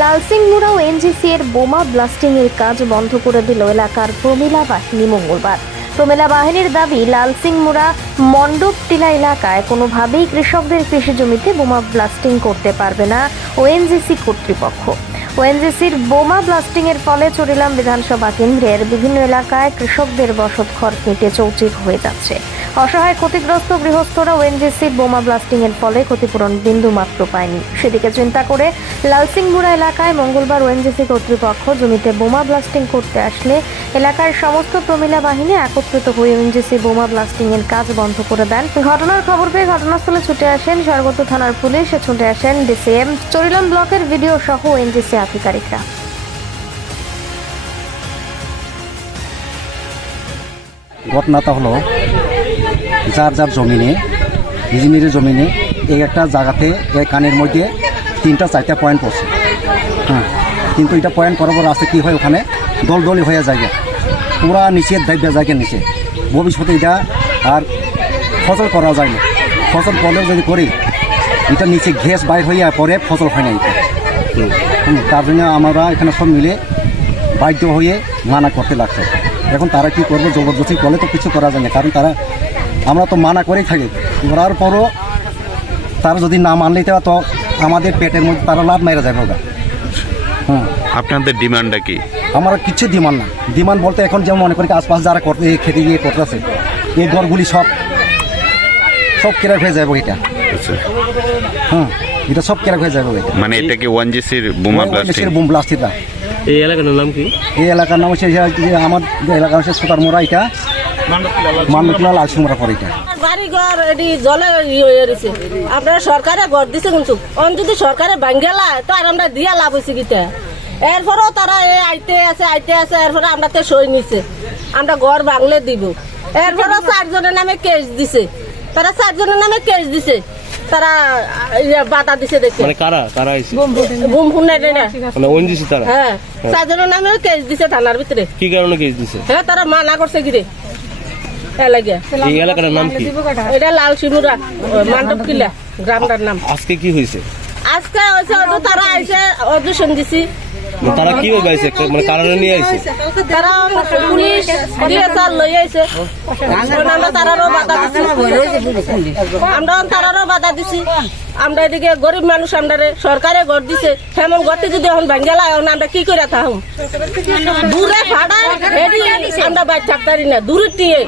লালসিংমুড়া ও NGC এর বোমা blasting এর কাজ বন্ধ করে দিল এলাকার প্রমিলা বাহিনী মঙ্গলবার। প্রমিলা বাহিনীর দাবি লালসিংমুড়া মণ্ডপ টিলা এলাকায় কোনোভাবেই কৃষকদের কৃষি জমিতে বোমা ব্লাস্টিং করতে পারবে না ওএনজিসি কর্তৃপক্ষ। ওএনজিসির বোমা ব্লাস্টিং এর ফলে চরিলাম বিধানসভা কেন্দ্রের বিভিন্ন এলাকায় কৃষকদের বসত ঘর কেটে চৌচির হয়ে যাচ্ছে। অসহায় ক্ষতিগ্রস্ত গৃহস্থরা ওএনজিসির বোমা ব্লাস্টিং এর ফলে ক্ষতিপূরণ বিন্দু মাত্র পায়নি। সেদিকে চিন্তা করে লালসিংপুরা এলাকায় মঙ্গলবার ওএনজিসি কর্তৃপক্ষ জমিতে বোমা ব্লাস্টিং করতে আসলে এলাকার সমস্ত প্রমিলা বাহিনী একত্রিত হয়ে ওএনজিসি বোমা ব্লাস্টিং এর কাজ বন্ধ করে দেন। ঘটনার খবর পেয়ে ঘটনাস্থলে ছুটে আসেন স্বর্গত থানার পুলিশ, ছুটে আসেন ডিসিএম চরিলাম ব্লকের ভিডিও সহ ওএনজিসি আধিকারিকরা। ঘটনাটা হলো যার যার জমিনে নিজের জমিনে এই একটা জায়গাতে এই কানের মধ্যে তিনটা চারটা পয়েন্ট পড়ছে। হ্যাঁ কিন্তু এটা পয়েন্ট করার পর আসতে কী হয় ওখানে? দল দলই হয়ে যায়। পুরা নিচে দাব্য যায় নিচে। ভবিষ্যতে এটা আর ফসল করা যায় না। ফসল করলেও যদি করি, এটা নিচে ঘেস বাইর হইয়া পরে ফসল হয় না এটা। তার জন্য আমরা এখানে সব মিলে বাধ্য হয়ে মানা করতে লাগছে। এখন তারা কি করবে? জবরদস্তি করলে তো কিছু করা যায় না। কারণ তারা আমরা তো মানা করেই থাকি। করার পরও তারা যদি না মানলেই তারা তো আমাদের পেটের মধ্যে তারা লাভ মেরে যাবে হ্যাঁ আপনাদের ডিমান্ডটা কি? আমার কিছু ডিমান্ড না। ডিমান্ড বলতে এখন যেমন মনে করি আশপাশ যারা করতে খেতে গিয়ে করতেছে এই ঘরগুলি সব সব কেরা হয়ে যাবে এটা। হ্যাঁ এটা সব কেরা হয়ে যাবে মানে এটা কি ওয়ান জিসির বোমা ব্লাস্টিং বোম ব্লাস্টিটা এই এলাকার নাম কি? এই এলাকার নাম হচ্ছে যে আমার যে এলাকা হচ্ছে সুতার মোড়া এটা। মান্নতুলা লালসুমরা পরে এটা। বাড়ি ঘর এটি জলে ইয়ে হয়ে রয়েছে। আপনারা সরকারে ঘর দিছে কিন্তু। অন যদি সরকারে ভাঙ্গেলা তো আর আমরা দিয়া লাভ হয়েছে এরপরেও তারা এ আইতে আছে আইতে আছে এরপরে আমরা তো সই নিছে। আমরা ঘর ভাঙলে দিব। এরপরে চারজনের নামে কেস দিছে। তারা চারজনের নামে কেস দিছে। তারা ইয়ে বাধা দিছে দেখে। মানে কারা? কারা আইছে? বুম ফুন নাই না। মানে ওনজিসি তারা? হ্যাঁ। চারজনের নামে কেস দিছে থানার ভিতরে। কি কারণে কেস দিছে? হ্যাঁ তারা মানা করছে কিরে। এ লাগে এই এলাকার নাম কি? এটা লাল সিমুরা মান্ডব কিলা গ্রামটার নাম। আজকে কি হয়েছে? আজকে হয়েছে অত তারা আইসে অডিশন দিছি। মানে তারা কি আইছে মানে কারণে নিয়ে আইছে? তারা পুলিশ ডিএসআর লই আইছে। আমরা তারারও বাধা দিছি। আমরা তারারও বাধা দিছি। আমরা এদিকে গরিব মানুষ আমরা সরকারে ঘর দিছে। হেমন ঘরতে যদি এখন ভাঙ্গেলা এখন আমরা কি করে থাকুম? দূরে ভাড়া আমরা বাইর থাকতারি না। দূরে টিয়ে।